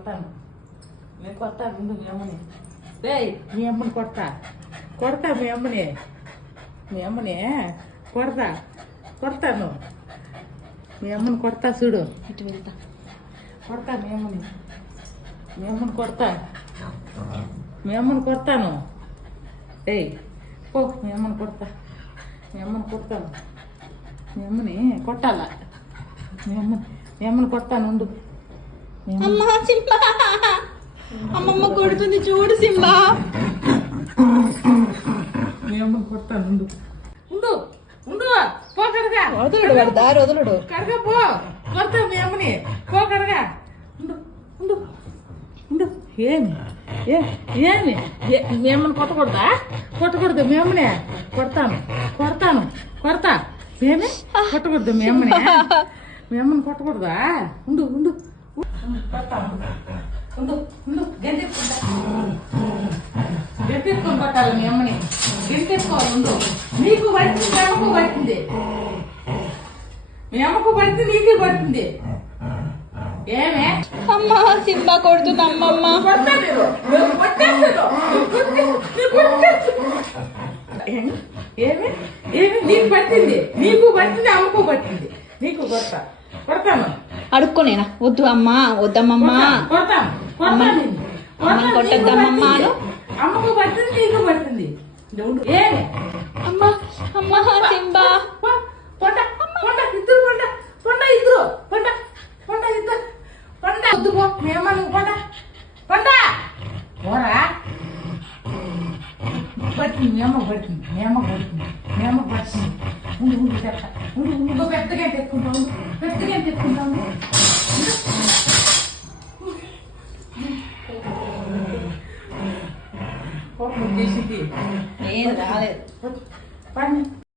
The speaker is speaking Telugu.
కొడతాను నేను కొడతాను ముందు మీ అమ్మని మీ అమ్మని కొడతా మీ అమ్మని కొడతాను మీ అమ్మని కొడతా చూడు ఇటు వెళ్తా కొడతా మీ అమ్మని కొడతాను పో మీ అమ్మని కొడతాను మీ అమ్మని కొట్టాలా మీ అమ్మని కొడతాను ఉండు అమ్మా సింబా అమ్మమ్మ కొడుతుంది చూడు సింబా మీ అమ్మని కొడతాను ఉండు ఉండు ఉండు పో కడగా వదలడు వాడు దారి వదలడు కడగా పో కొడతా మీ అమ్మని పో కడగా ఉండు ఉండు ఉండు ఏమి మీ అమ్మని కొట్టకూడదు మీ అమ్మని కొడతా ఏమి కొట్టకూడదు మీ అమ్మని కొట్టకూడదా ఉండు కొడతాను ఉండు గెంటెత్తుకొని కొట్టాలి మీ అమ్మని గెంటెత్తుకోవాలి ఉండు నీకు పడుతుంది మీ అమ్మకు పడుతుంది నీకు పడుతుంది ఏమే అమ్మా సింబా కొడుతుంది అమ్మమ్మ ఏమి నీకు పట్టింది అమ్మకు పట్టింది నీకు కొడతాను అడుక్కోనేనా వద్దు అమ్మా వద్దమ్మమ్మా అమ్మని కొట్టద్దమ్మమ్మాను అమ్మకు పట్టింది నీకు పట్టింది ఏమి అమ్మా అమ్మా సింబా వద్దు పో మీ అమ్మ నువ్వు పోరా పట్టింది మీ అమ్మకు పట్టింది ఉండు చెప్తా ఉండు పెద్దగా తెచ్చుకుంటావు కోపం చేసింది ఏం రాలేదు